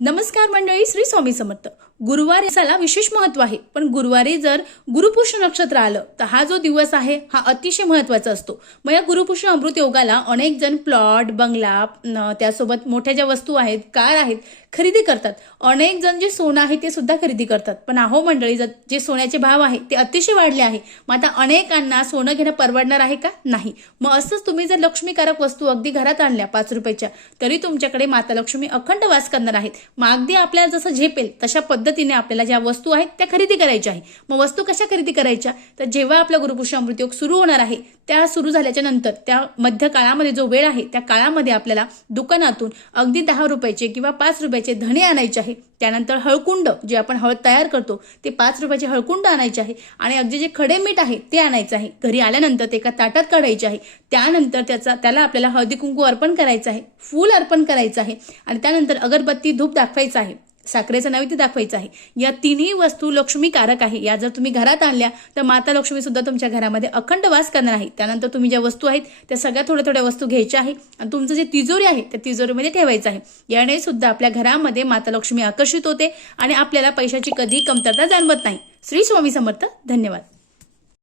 नमस्कार मंडळी, श्री स्वामी समर्थ। गुरुवार याला विशेष महत्व आहे, पण गुरुवारी जर गुरुपुष्य नक्षत्र आलं तर हा जो दिवस आहे हा अतिशय महत्त्वाचा असतो। मग या गुरुपुष्य अमृत योगाला अनेक जण प्लॉट, बंगला, त्यासोबत मोठ्या ज्या वस्तू आहेत, कार आहेत, खरेदी करतात। अनेक जण जे सोनं आहे ते सुद्धा खरेदी करतात। पण अहो मंडळी, जे सोन्याचे भाव आहे ते अतिशय वाढले आहे। मग आता अनेकांना सोनं घेणं परवडणार आहे का? नाही। मग असंच तुम्ही जर लक्ष्मीकारक वस्तू अगदी घरात आणल्या 5 रुपयाच्या, तरी तुमच्याकडे माता लक्ष्मी अखंड वास करणार आहेत। मग अगदी आपल्याला जसं झेपेल तशा पद्धतीने आपल्याला ज्या वस्तू आहेत त्या खरेदी करायच्या आहे। मग वस्तू कशा खरेदी करायच्या? तर जेव्हा आपला गुरुपुष्य अमृत योग सुरू होणार आहे, त्या सुरू झाल्याच्या नंतर त्या मध्य काळामध्ये जो वेळ आहे त्या काळामध्ये आपल्याला दुकानातून अगदी 10 रुपयाचे किंवा 5 रुपयाचे धणे आणायचे आहे। त्यानंतर हळकुंड, जे आपण हळद तयार करतो ते 5 रुपयाचे हळकुंड आणायचे आहे आणि अगदी जे खडे मीठ आहे ते आणायचं आहे। घरी आल्यानंतर ते एका ताटात काढायचे आहे। त्यानंतर त्याला आपल्याला हळदी कुंकू अर्पण करायचं आहे, फूल अर्पण करायचं आहे आणि त्यानंतर अगरबत्ती, धूप दाखवायचं आहे, साखरेचं नैवेद्य दाखवायचं आहे। या तिन्ही वस्तू लक्ष्मीकारक आहे। या जर तुम्ही घरात आणल्या तर माता लक्ष्मी सुद्धा तुमच्या घरामध्ये अखंड वास करणार आहे। त्यानंतर तुम्ही ज्या वस्तू आहेत त्या सगळ्या थोड्या थोड्या वस्तू घ्यायच्या आहे आणि तुमचं जे तिजोरी आहे त्या तिजोरीमध्ये ठेवायचं आहे। याने सुद्धा आपल्या घरामध्ये माता लक्ष्मी आकर्षित होते आणि आपल्याला पैशाची कधी कमतरता जाणवत नाही। श्री स्वामी समर्थ। धन्यवाद।